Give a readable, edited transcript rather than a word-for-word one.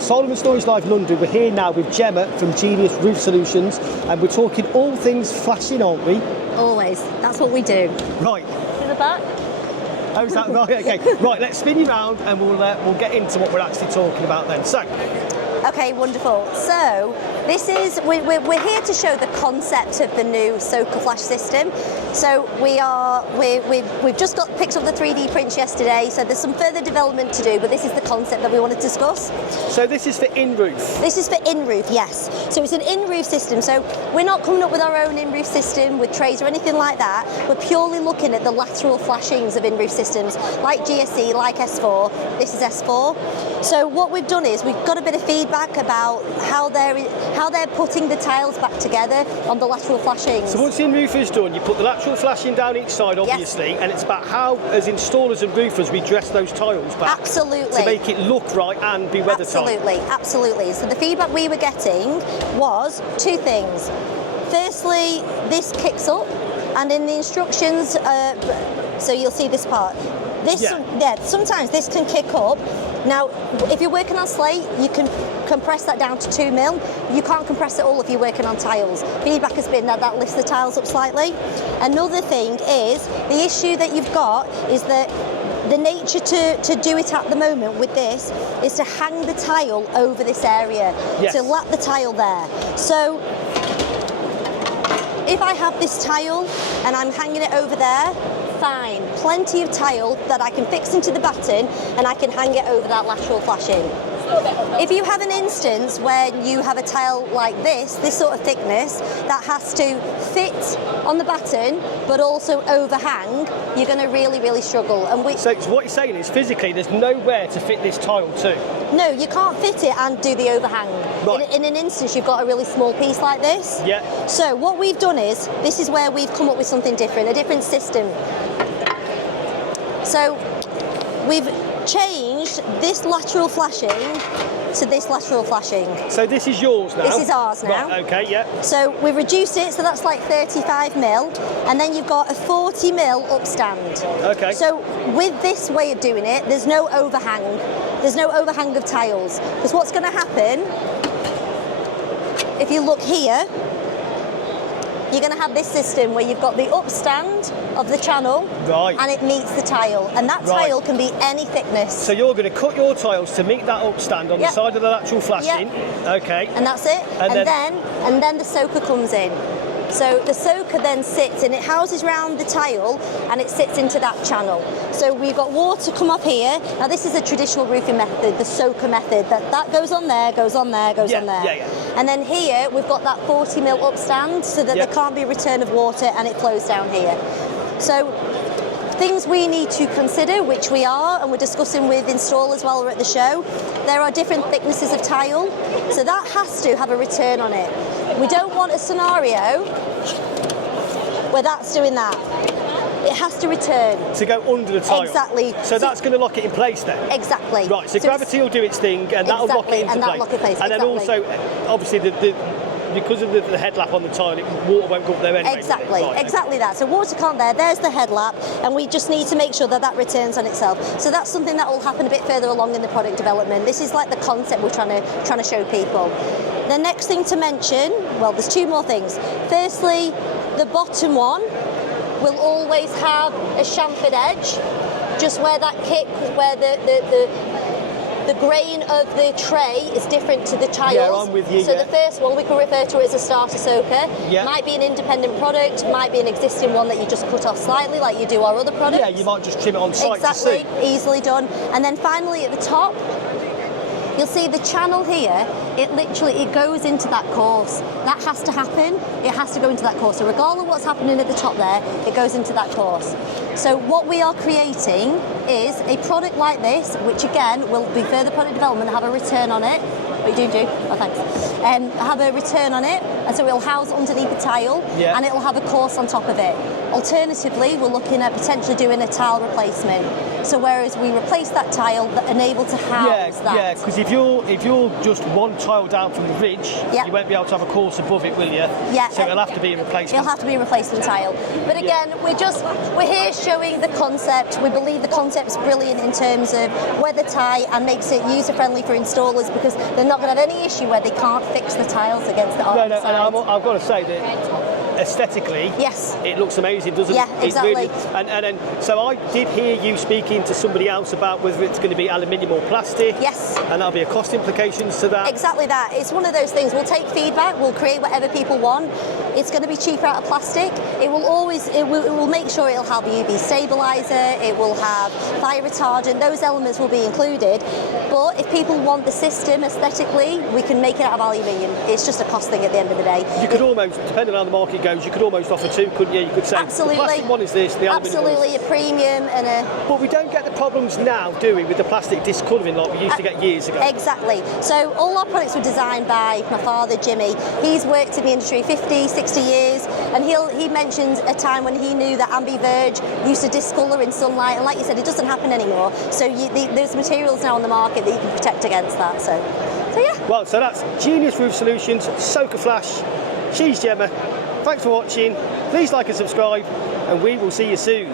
Solomon Storage Live London. We're here now with Jemma from Genius Roof Solutions, and we're talking all things flashing, aren't we? Always. That's what we do. Right. To the back. Oh, is that right? Okay. Right, let's spin you round and we'll get into what we're actually talking about then. So. Okay, wonderful. So we're here to show the concept of the new SoakerFlash system. So we've just picked up the 3D prints yesterday, so there's some further development to do, but this is the concept that we want to discuss. So this is for in-roof? This is for in-roof, yes. So it's an in-roof system, so we're not coming up with our own in-roof system with trays or anything like that. We're purely looking at the lateral flashings of in-roof systems, like GSE, like S4. This is S4. So what we've done is we've got a bit of feedback about how they're putting the tiles back together on the lateral flashings. So once the in-roof is done, you put the lateral flashing down each side, obviously, yes. And it's about how, as installers and roofers, we dress those tiles back. Absolutely. To make it look right and be weathertight. Absolutely. So the feedback we were getting was two things. Firstly, this kicks up, and in the instructions, so you'll see this part. Sometimes this can kick up. Now, if you're working on slate, you can compress that down to 2 mil. You can't compress it all if you're working on tiles. Feedback has been that lifts the tiles up slightly. Another thing is, the issue that you've got is that the nature to do it at the moment with this is to hang the tile over this area, yes. To lap the tile there. So, if I have this tile and I'm hanging it over there, fine, plenty of tile that I can fix into the batten and I can hang it over that lateral flashing. If you have an instance where you have a tile like this sort of thickness, that has to fit on the batten but also overhang, you're going to really, really struggle. So what you're saying is physically there's nowhere to fit this tile to? No, you can't fit it and do the overhang. Right. In an instance, you've got a really small piece like this. Yeah. So what we've done is, this is where we've come up with something different, a different system. So we've changed this lateral flashing to this lateral flashing. So this is yours now? This is ours now. Right, okay, yeah. So we've reduced it, so that's like 35 mil, and then you've got a 40 mil upstand. Okay. So with this way of doing it, there's no overhang. There's no overhang of tiles. Because what's going to happen, if you look here, you're going to have this system where you've got the upstand of the channel, right, and it meets the tile, and that tile can be any thickness. So you're going to cut your tiles to meet that upstand on the side of the lateral flashing, okay, and that's it. And then the soaker comes in. So the soaker then sits and it houses around the tile and it sits into that channel. So we've got water come up here. Now this is a traditional roofing method, the soaker method. That goes on there, goes on there, goes on there. Yeah. And then here we've got that 40 mil upstand so that there can't be return of water and it flows down here. So things we need to consider, which we are, and we're discussing with installers while we're at the show, there are different thicknesses of tile, so that has to have a return on it. We don't want a scenario where that's doing that. It has to return. To go under the tile? Exactly. So that's going to lock it in place then? Exactly. Right, so gravity will do its thing and that'll lock it into place. And then also, obviously, because of the headlap on the tile, water won't go up there anyway. Exactly, right, exactly that. So water can't there, there's the headlap, and we just need to make sure that that returns on itself. So that's something that will happen a bit further along in the product development. This is like the concept we're trying to show people. The next thing to mention, well, there's two more things. Firstly, the bottom one will always have a chamfered edge, just where that kick, where the grain of the tray is different to the tiles. Yeah, I'm with you. So the first one we can refer to as a starter soaker. Yeah. Might be an independent product, might be an existing one that you just cut off slightly like you do our other products. Yeah, you might just trim it on site to see. Exactly, easily done. And then finally at the top, you'll see the channel here, it goes into that course. That has to happen, it has to go into that course. So regardless of what's happening at the top there, it goes into that course. So what we are creating is a product like this, which again will be further product development, have a return on it. What you do? Oh, thanks. Have a return on it, and so it'll house underneath the tile, and it'll have a course on top of it. Alternatively, we're looking at potentially doing a tile replacement. So whereas we replace that tile that enable to house that. Yeah, because if you're just one tile down from the ridge, you won't be able to have a course above it, will you? Yeah. So it'll have to be a replacement. It'll have to be a replacement tile. But again, we're here showing the concept. We believe the concept's brilliant in terms of weather tie and makes it user-friendly for installers because they're not going to have any issue where they can't fix the tiles against the No, and I've got to say that aesthetically, it looks amazing, doesn't it? Yeah, exactly. It really, and so I did hear you speaking to somebody else about whether it's going to be aluminium or plastic. Yes. And there'll be a cost implications to that. Exactly that. It's one of those things. We'll take feedback. We'll create whatever people want. It's going to be cheaper out of plastic. It will make sure it'll have UV stabilizer. It will have fire retardant. Those elements will be included. But if people want the system aesthetically, we can make it out of aluminium. It's just a cost thing at the end of the day. You could almost, depending on how the market goes, you could almost offer two, couldn't you? You could say absolutely. The plastic one is this, the aluminium one is a premium and a. But we don't get the problems now, do we, with the plastic discolouring like we used to get years ago? Exactly. So all our products were designed by my father, Jimmy. He's worked in the industry 50, 60 years, and he mentioned a time when he knew that ambi-verge used to discolour in sunlight, and like you said, it doesn't happen anymore. So there's materials now on the market that you can protect against that. So yeah. Well, so that's Genius Roof Solutions, SoakerFlash. She's Gemma. Thanks for watching. Please like and subscribe, and we will see you soon.